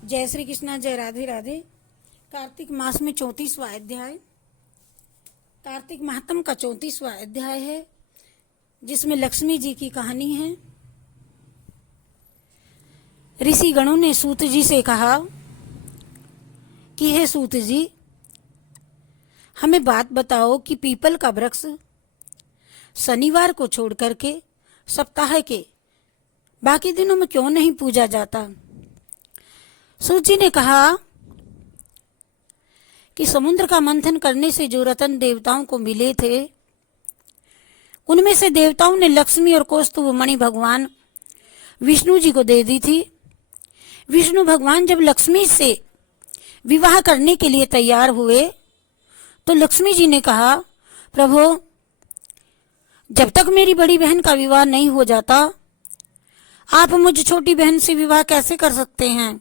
जय श्री कृष्णा, जय राधे राधे। कार्तिक मास में 34वां अध्याय, कार्तिक महात्म का 34वां अध्याय है, जिसमें लक्ष्मी जी की कहानी है। ऋषि गणों ने सूत जी से कहा कि हे सूत जी, हमें बात बताओ कि पीपल का वृक्ष शनिवार को छोड़ करके सप्ताह के बाकी दिनों में क्यों नहीं पूजा जाता। सूत जी ने कहा कि समुद्र का मंथन करने से जो रत्न देवताओं को मिले थे, उनमें से देवताओं ने लक्ष्मी और कौस्तुभ मणि भगवान विष्णु जी को दे दी थी। विष्णु भगवान जब लक्ष्मी से विवाह करने के लिए तैयार हुए तो लक्ष्मी जी ने कहा, प्रभु, जब तक मेरी बड़ी बहन का विवाह नहीं हो जाता, आप मुझ छोटी बहन से विवाह कैसे कर सकते हैं?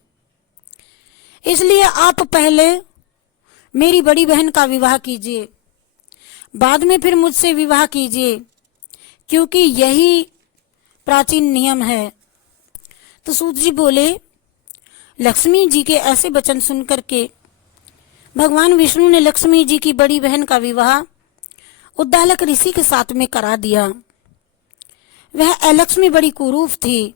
इसलिए आप पहले मेरी बड़ी बहन का विवाह कीजिए, बाद में फिर मुझसे विवाह कीजिए, क्योंकि यही प्राचीन नियम है। तो सूत जी बोले, लक्ष्मी जी के ऐसे वचन सुनकर के भगवान विष्णु ने लक्ष्मी जी की बड़ी बहन का विवाह उद्दालक ऋषि के साथ में करा दिया। वह अलक्ष्मी बड़ी कुरूप थी,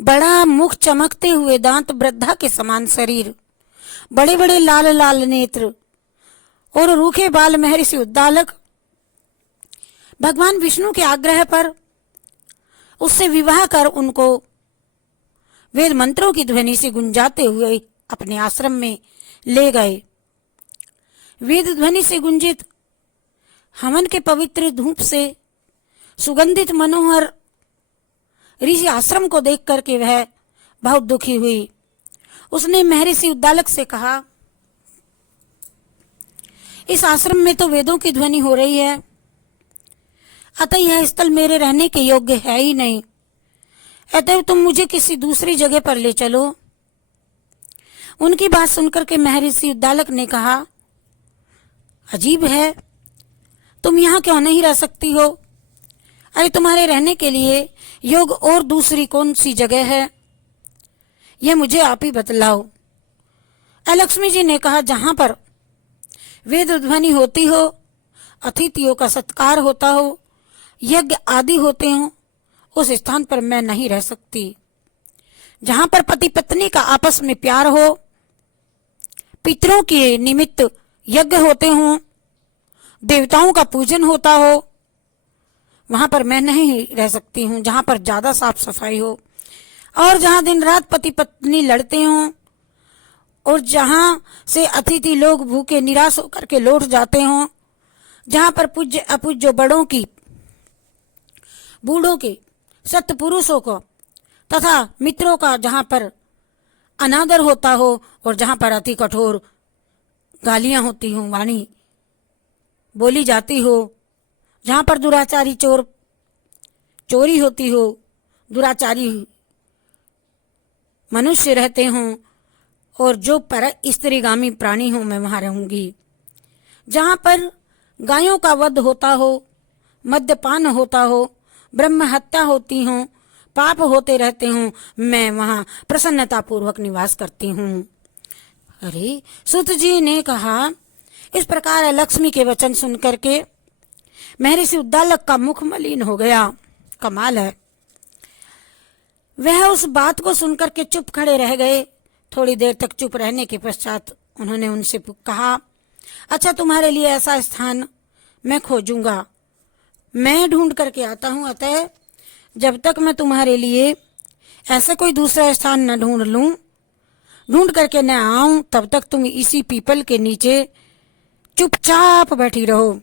बड़ा मुख, चमकते हुए दांत, वृद्धा के समान शरीर, बड़े बड़े लाल लाल नेत्र और रूखे बाल महर्षि उद्दालक भगवान विष्णु के आग्रह पर उससे विवाह कर उनको वेद मंत्रों की ध्वनि से गुंजाते हुए अपने आश्रम में ले गए। वेद ध्वनि से गुंजित हवन के पवित्र धूप से सुगंधित मनोहर ऋषि आश्रम को देख करके वह बहुत दुखी हुई। उसने महर्षि उद्दालक से कहा, इस आश्रम में तो वेदों की ध्वनि हो रही है, अतः यह स्थल मेरे रहने के योग्य है ही नहीं। अतः तुम मुझे किसी दूसरी जगह पर ले चलो। उनकी बात सुनकर के महर्षि उद्दालक ने कहा, अजीब है, तुम यहाँ क्यों नहीं रह सकती हो? अरे तुम्हारे रहने के लिए योग और दूसरी कौन सी जगह है, यह मुझे आप ही बतलाओ। लक्ष्मी जी ने कहा, जहां पर वेद ध्वनि होती हो, अतिथियों का सत्कार होता हो, यज्ञ आदि होते हो, उस स्थान पर मैं नहीं रह सकती। जहां पर पति पत्नी का आपस में प्यार हो, पितरों के निमित्त यज्ञ होते हो, देवताओं का पूजन होता हो, वहां पर मैं नहीं रह सकती हूँ। जहां पर ज्यादा साफ सफाई हो और जहां दिन रात पति पत्नी लड़ते हों और जहां से अतिथि लोग भूखे निराश होकर के लौट जाते हों, जहां पर पूज्य अपूज्य बड़ों की, बूढ़ों के, सत्पुरुषों को तथा मित्रों का जहां पर अनादर होता हो और जहां पर अति कठोर गालियां होती हों, वाणी बोली जाती हो, जहां पर दुराचारी चोरी होती हो, दुराचारी मनुष्य रहते हों और जो पर स्त्रीगामी प्राणी हो, मैं वहां रहूंगी। जहां पर गायों का वध होता हो, मद्यपान होता हो, ब्रह्म हत्या होती हो, पाप होते रहते हों, मैं वहां प्रसन्नता पूर्वक निवास करती हूँ। अरे, सूत जी ने कहा, इस प्रकार लक्ष्मी के वचन सुनकर के महर्षि उद्दालक का मुख मलिन हो गया। कमाल है। वह उस बात को सुनकर के चुप खड़े रह गए। थोड़ी देर तक चुप रहने के पश्चात उन्होंने उनसे कहा, अच्छा, तुम्हारे लिए ऐसा स्थान मैं खोजूंगा, मैं ढूंढ करके आता हूं। अतः जब तक मैं तुम्हारे लिए ऐसा कोई दूसरा स्थान न ढूंढ करके न आऊं, तब तक तुम इसी पीपल के नीचे चुपचाप बैठी रहो।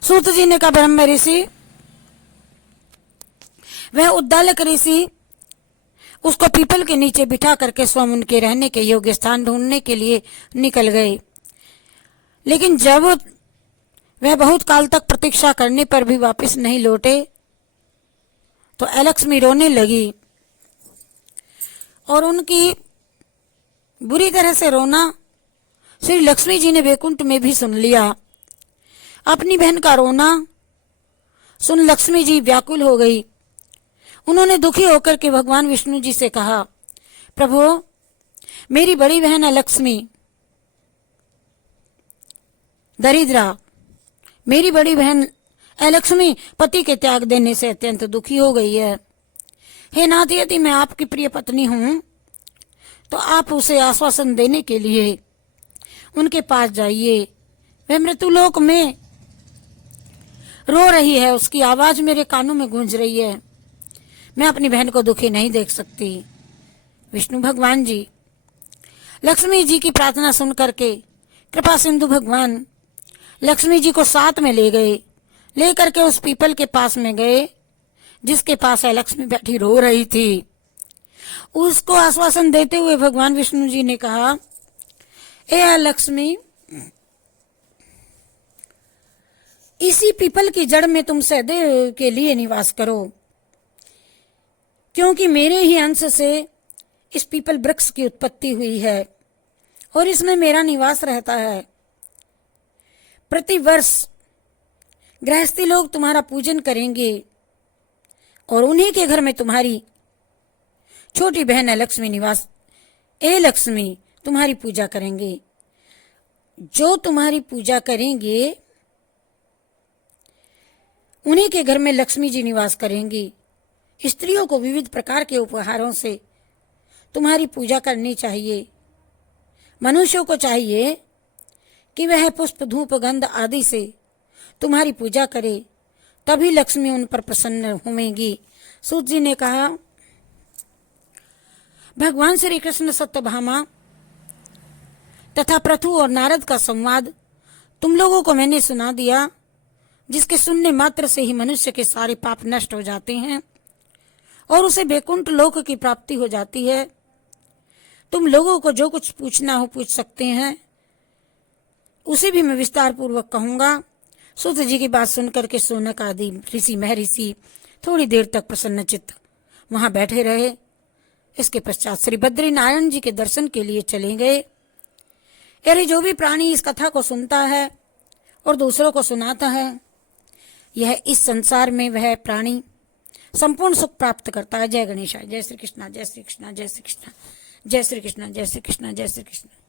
सूत जी ने कहा, ब्रह्म ऋषि, वह उद्दालक ऋषि उसको पीपल के नीचे बिठा करके स्वयं उनके रहने के योग्य स्थान ढूंढने के लिए निकल गए। लेकिन जब वह बहुत काल तक प्रतीक्षा करने पर भी वापस नहीं लौटे तो लक्ष्मी रोने लगी और उनकी बुरी तरह से रोना श्री लक्ष्मी जी ने वैकुंठ में भी सुन लिया। अपनी बहन का रोना सुन लक्ष्मी जी व्याकुल हो गई। उन्होंने दुखी होकर के भगवान विष्णु जी से कहा, प्रभु, मेरी बड़ी बहन है लक्ष्मी दरिद्रा, मेरी बड़ी बहन लक्ष्मी पति के त्याग देने से अत्यंत दुखी हो गई है। हे नाथ, यदि मैं आपकी प्रिय पत्नी हूं तो आप उसे आश्वासन देने के लिए उनके पास जाइए। वह मृत्युलोक में रो रही है, उसकी आवाज मेरे कानों में गूंज रही है। मैं अपनी बहन को दुखी नहीं देख सकती। विष्णु भगवान जी लक्ष्मी जी की प्रार्थना सुन करके कृपा सिंधु भगवान लक्ष्मी जी को साथ में ले गए, लेकर के उस पीपल के पास में गए जिसके पास है लक्ष्मी बैठी रो रही थी। उसको आश्वासन देते हुए भगवान विष्णु जी ने कहा, ए लक्ष्मी, इसी पीपल की जड़ में तुम सदैव के लिए निवास करो, क्योंकि मेरे ही अंश से इस पीपल वृक्ष की उत्पत्ति हुई है और इसमें मेरा निवास रहता है। प्रतिवर्ष गृहस्थी लोग तुम्हारा पूजन करेंगे और उन्हीं के घर में तुम्हारी छोटी बहन है लक्ष्मी निवास, ए लक्ष्मी, तुम्हारी पूजा करेंगे। जो तुम्हारी पूजा करेंगे उन्हीं के घर में लक्ष्मी जी निवास करेंगी। स्त्रियों को विविध प्रकार के उपहारों से तुम्हारी पूजा करनी चाहिए। मनुष्यों को चाहिए कि वह पुष्प, धूप, गंध आदि से तुम्हारी पूजा करे, तभी लक्ष्मी उन पर प्रसन्न होंगी। सूत जी ने कहा, भगवान श्री कृष्ण सत्यभामा तथा पृथु और नारद का संवाद तुम लोगों को मैंने सुना दिया, जिसके सुनने मात्र से ही मनुष्य के सारे पाप नष्ट हो जाते हैं और उसे वैकुंठ लोक की प्राप्ति हो जाती है। तुम लोगों को जो कुछ पूछना हो पूछ सकते हैं, उसे भी मैं विस्तार पूर्वक कहूंगा। सूत जी की बात सुनकर के सोनक आदि ऋषि, महर्षि थोड़ी देर तक प्रसन्नचित्त वहां बैठे रहे। इसके पश्चात श्री बद्रीनारायण जी के दर्शन के लिए चले गए। अरे, जो भी प्राणी इस कथा को सुनता है और दूसरों को सुनाता है, यह इस संसार में वह प्राणी संपूर्ण सुख प्राप्त करता है। जय गणेशाय, जय श्री कृष्णा, जय श्री कृष्णा, जय श्री कृष्णा, जय श्री कृष्णा, जय श्री कृष्णा, जय श्री कृष्णा।